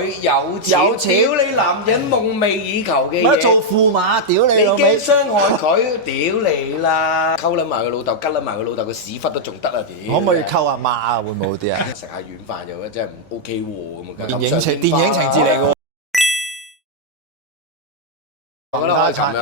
女有錢，屌你男人夢寐以求嘅嘢，做駙馬，屌你老味！你驚傷害佢，屌你啦！溝撚埋佢老豆，吉撚埋佢老豆個屎忽都仲得啊！屌！可唔可以溝阿媽啊？會唔會好啲啊？食下軟飯又真係唔 OK 喎咁啊！電影情節嚟㗎喎。我覺得我尋日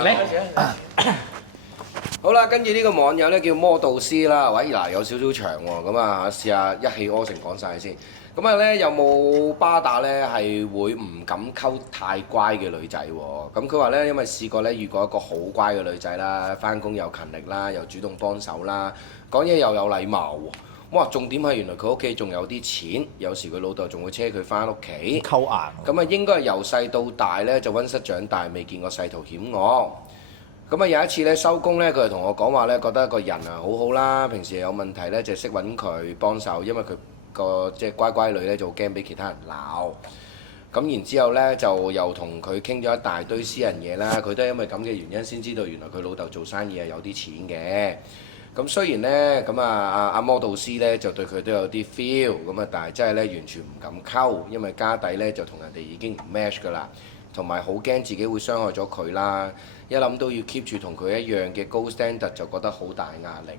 好啦，跟住呢個網友咧叫魔道師啦，喂嗱有少少長喎，咁啊試下一氣呵成講晒先。咁啊咧有冇巴打咧係會唔敢溝太乖嘅女仔喎？咁佢話咧因為試過咧遇過一個好乖嘅女仔啦，翻工又勤力啦，又主動幫手啦，講嘢又有禮貌喎。哇！重點係原來佢屋企仲有啲錢，有時佢老豆仲會車佢翻屋企。溝硬。咁啊應該係由細到大咧就溫室長大，未見過世途險惡。咁啊有一次咧收工咧，佢就同我講話咧，覺得個人啊好好啦，平時有問題咧就識揾佢幫手，因為佢個即係乖乖女咧就好驚俾其他人鬧。咁然之後咧就又同佢傾咗一大堆私人嘢啦，佢都係因為咁嘅原因先知道原來佢老豆做生意係有啲錢嘅。咁雖然咧咁阿魔道師咧就對佢都有啲 feel， 咁啊但係真係咧完全唔敢溝，因為家底咧就同人哋已經唔 match 㗎啦，同埋好驚自己會傷害咗佢啦。一諗到要 keep 住同佢一樣嘅高 standard，就覺得好大壓力。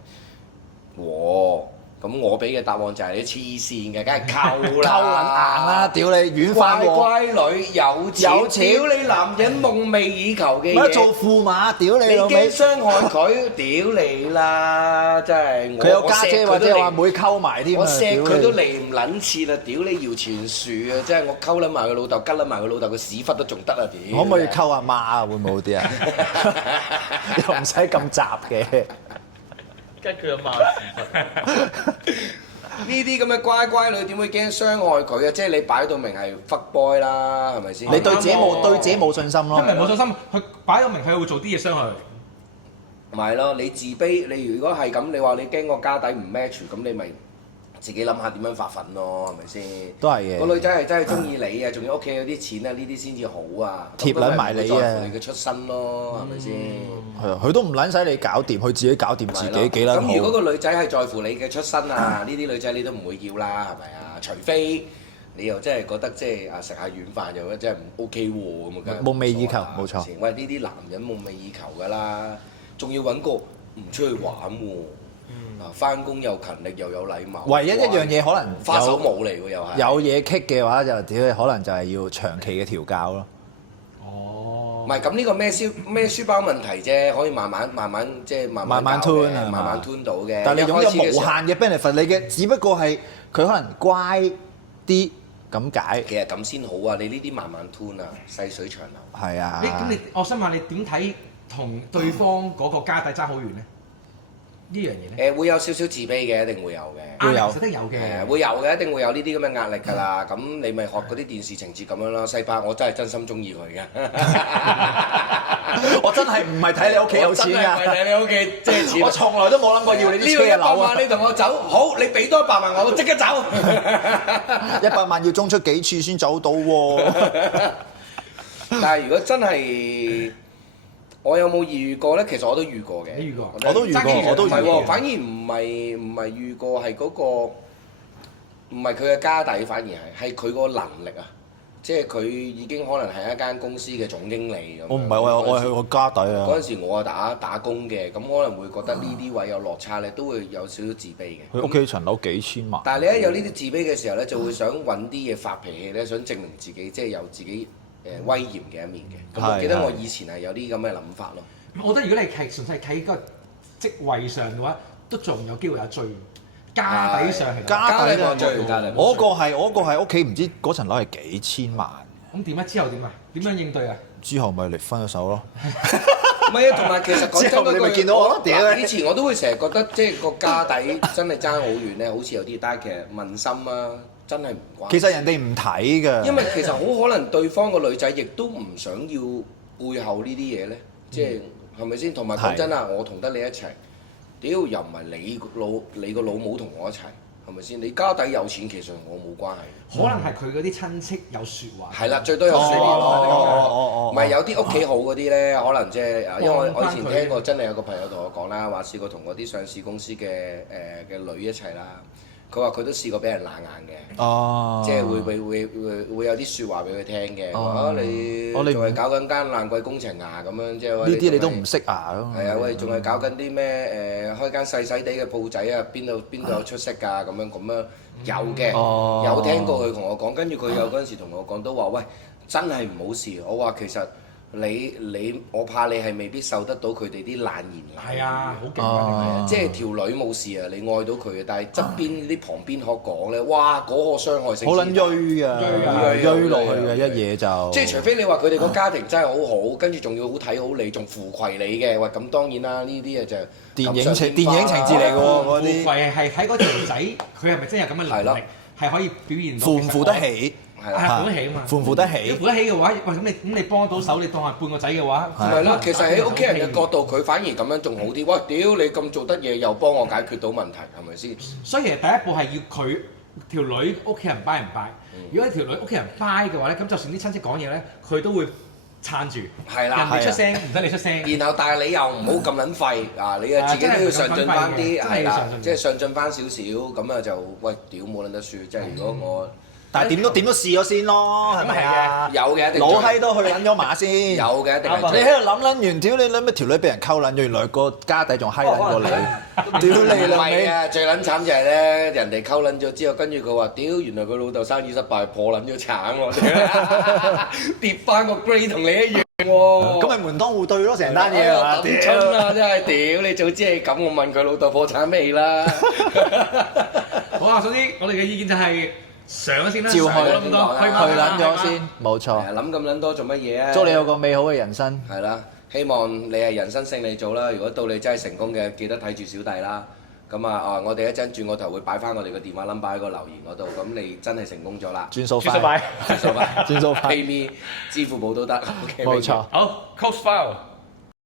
咁我俾嘅答案就係你黐線嘅，梗係溝啦，溝撚硬啦！屌你軟飯喎！乖女有錢，屌你男人夢寐以求嘅嘢，做駙馬，屌你老味！你驚傷害佢，屌你啦！真係佢有家姐或者話妹溝埋添啊！我錫佢都嚟唔撚切啦！屌你搖錢樹啊！真係我溝撚埋佢老豆，吉撚埋佢老豆個屎忽都仲得啊！屌！可唔可以溝阿媽啊？會唔會好啲啊？又唔使咁雜嘅。跟佢阿媽屎呢啲咁嘅乖乖女點會驚傷害佢啊？即係你擺到明係 fuck boy 啦，係咪先？你對自己冇信心咯。忽，因為冇信心，佢擺到明佢會做啲嘢傷害佢。唔係咯，你自卑，你如果係咁，你話你驚個家底唔 match，咁你咪自己諗下點樣發奮咯，係咪先？都係嘅。個女仔係真係中意你啊，仲要屋企有啲錢啊，呢啲先至好啊。貼撚埋你啊！在乎你嘅出身咯，係咪先？係啊，佢都唔撚使你搞掂，佢自己搞掂自己幾撚好。咁如果個女仔係在乎你嘅出身啊，呢啲女仔你都唔會要啦，係咪啊？除非你又真係覺得即係啊食下軟飯又真係唔 OK 喎咁啊，夢寐以求，冇錯。喂，呢啲男人夢寐以求㗎啦，仲要揾個唔出去玩喎。翻工又勤力又有禮貌，唯一一樣嘢可能花手冇嚟喎，又係有嘢棘嘅話就屌，可能就係要長期嘅調教咯。唔係咁呢個咩書包問題啫，可以慢慢即係慢慢 turn 啊，慢慢 turn 到嘅。但係你擁有無限嘅 benefit，你嘅只不過係佢可能乖啲咁解。其實咁先好啊！你呢啲慢慢 turn 啊，細水長流。係啊。咁我想問你點睇同對方嗰個家底爭好遠咧？呢樣嘢咧？會有少少自卑嘅，一定會有嘅。會有，實得有嘅。會有嘅，一定會有呢啲咁嘅壓力㗎啦。咁你咪學嗰啲電視情節咁樣咯。西巴，我真係真心中意佢嘅。我真係唔係睇你屋企有錢㗎。唔係睇你屋企即係錢。我從來都冇諗過要你啲車樓啊！你同我走，好，你俾多100萬我，即刻走。100萬要中出幾次先走到喎？但係如果真係，我有冇遇過咧？其實我都遇過嘅。你遇過？我都遇過，我都遇過。唔係喎，反而唔係遇過，係嗰個唔係佢嘅家底，反而係佢個能力啊！即係佢已經可能係一間公司嘅總經理咁。我唔係，我係佢家底啊！嗰陣時我係打工嘅，咁可能會覺得呢啲位有落差咧，都會有少少自卑嘅。佢屋企層樓幾千萬。但係你一有呢啲自卑嘅時候咧，就會想揾啲嘢發脾氣咧，想證明自己即係有自己威嚴嘅一面嘅。咁我記得我以前係有啲咁嘅諗法咯。我覺得如果你係純粹喺個職位上嘅話，都仲有機會有追。家底上係家底上追，我個係屋企唔知嗰層樓係幾千萬。咁點啊？之後點啊？點樣應對啊？之後咪離分咗手咯。唔係啊，同埋其實講真嗰句，你咪見到我咯屌！以前我都會成日覺得即係個家底真係爭好遠咧，好似有啲，但係其實問心啊，真係唔關。其實人哋唔睇㗎。因為其實好可能對方個女仔亦都唔想要背後呢啲嘢咧，即係係咪先？同埋講真啊，我同得你一齊。屌又唔係你個老母同我一齊，係咪先？你家底有錢，其實我冇關係。可能係佢嗰啲親戚有説話。係啦，最多有説話咯。唔係有啲屋企好嗰啲咧，可能即係因為我以前聽過，真係有個朋友同我講啦，話試過同嗰啲上市公司嘅女一齊啦。佢話佢都試過俾人冷眼嘅。哦，即係會有啲説話俾佢聽嘅，話你我哋仲係搞緊間爛鬼工程啊咁樣，即係呢啲你都唔識啊咁。係啊，喂，仲係搞緊啲咩開間細細地嘅鋪仔啊，邊度有出息㗎咁樣有嘅，有聽過佢同我講，跟住佢有嗰陣時同我講都話，喂，真係唔好試。我話其實我怕你係未必受得到佢哋啲冷言冷語。係啊，好勁啊！即係條女冇事啊，你愛到佢嘅，但係側邊啲旁邊學講咧，哇嗰個傷害性好撚鋭㗎，鋭落去嘅一嘢就。即係除非你話佢哋個家庭真係好好，跟住仲要好睇好你，仲扶攜你嘅，喂咁當然啦，呢啲啊就電影情節嚟㗎喎，嗰啲。扶攜係喺嗰條仔，佢係咪真係有咁嘅能力，係可以表現到？扶唔扶得起？係扶得起啊嘛！扶唔扶得起？如果扶得起嘅話，喂咁你幫到手，你當係半個仔嘅話，係啦。其實喺屋企人嘅角度，佢反而咁樣仲好啲。喂，屌你咁做得嘢，又幫我解決到問題，係咪先？所以其實第一步係要佢條女屋企人 buy 唔 buy？如果條女屋企人 buy 嘅話咧，咁就算啲親戚講嘢咧，佢都會撐住。係啦，人哋出聲唔使你出聲。然後但係你又唔好咁撚廢啊！你啊自己都要上進翻啲，係啦，即係上進翻少少，咁啊就喂屌冇撚得輸。即係如果我但係點都試咗先咯，係咪啊？有嘅，一定老閪都去撚咗馬先。有嘅，一定係。你喺度諗撚完，屌你諗咩條女俾人溝撚咗，原來個家底仲閪撚過你。屌你老味！唔係啊，最撚慘就係咧，人哋溝撚咗之後，跟住佢話：屌，原來佢老豆生意失敗，破撚咗產喎，跌翻個 grade 同你一樣喎。咁咪門當戶對咯，成單嘢係嘛？抌春啊！真係屌，你早知係咁，我問佢老豆破產未啦？好啊，總之我哋嘅意見就係上咗先啦，照去咁多，去撚咗先，冇錯。諗咁撚多做乜嘢啊？祝你有個美好嘅人生。係啦，希望你係人生勝利組啦。如果到你真係成功嘅，記得睇住小弟啦。咁啊，我哋一陣轉個頭會擺翻我哋個電話 number 喺個留言嗰度。咁你真係成功咗啦，轉數快，轉數快，轉數快，PayMe、支付寶都得。OK，冇錯。好，Coach File。